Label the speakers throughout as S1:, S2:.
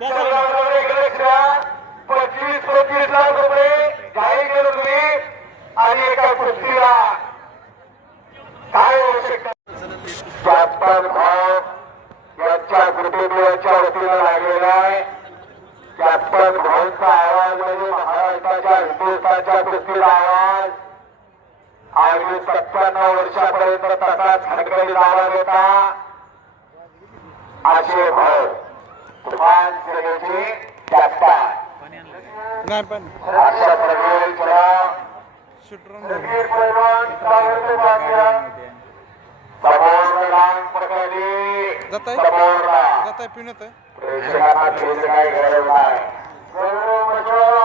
S1: त्या साईडला.
S2: पंचवीस पंचवीस लाख रुपये जाहीर केलं तुम्ही आणि एका कुस्तीला काय होऊ शकतं कॅप्टन यांच्या कुटुंबियांच्या वतीनं लागलेला आहे. कॅप्टन भाऊंचा आवाज म्हणजे महाराष्ट्राच्या हिंदुस्थानच्या कुस्तीला आवाज. आणि सत्त्याण्णव वर्षापर्यंत तसाच खडखडीत आवाज होता असे भाऊ तुफान सेनेचे कॅप्टन अशा प्रकारे
S1: जाताय?
S2: मछुआरा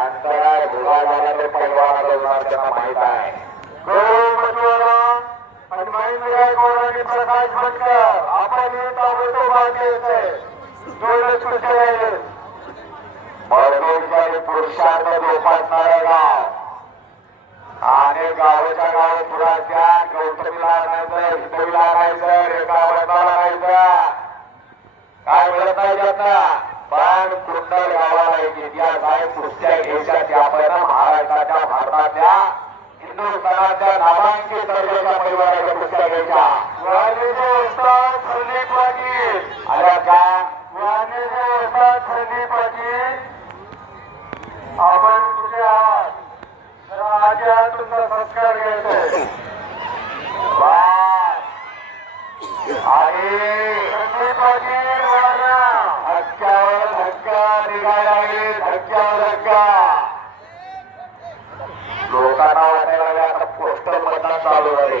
S2: अंतराळ धुवा झाला पैलवान त्यांना माहीत आहे. गौरव मछुआरा आणि महेंद्र गायकवाड आणि प्रकाश बनकर आपण हे ताबडतोब बांधले जोडले कुस्ती राहिले मरदोडच्या पुरुषार्थ जोपासणारे गाव आणि गावाच्या गावात पुराच्या गौतमीला आणायचं हिंदवीला आणायचं रेखावताला आणायचं. काय मिळत नाही त्यांना पण कुंडल गावाला एक इतिहास आहे कुस्त्या घ्यायच्या त्यापैकी महाराष्ट्राच्या भारताच्या हिंदुस्थानाच्या नामांकित दर्जाच्या परिवाराच्या पाटील. आल्या का वाणीचे उस्ताद संदीप पाटील आपण कुठे आहात तर आज तुमचा घ्यायचा आणि धक्क्यावर धक्का निघायला धक्क्यावर धक्का. लोकांना वाटायला लागले आता पोस्टर मतदान चालू झाले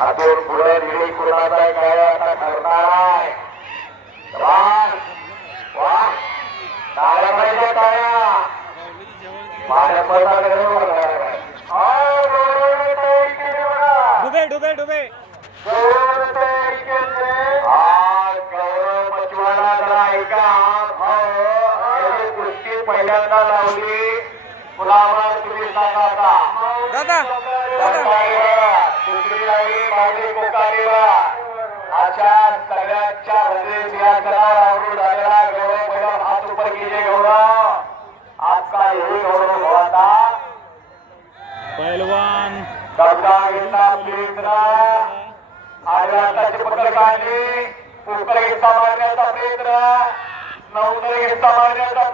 S2: आता पुढे निधी कुणाचा काय आता ठरणार
S1: डुबे डुबे डुबे.
S2: हो, पहिल्यांदा लावली मुलावर तुम्ही सांगा.
S1: दादा
S2: दुसरी लावली माऊली. अशा सगळ्यांच्या हृदय मारण्याचा प्रयत्न नवदर घेतला मारण्याचा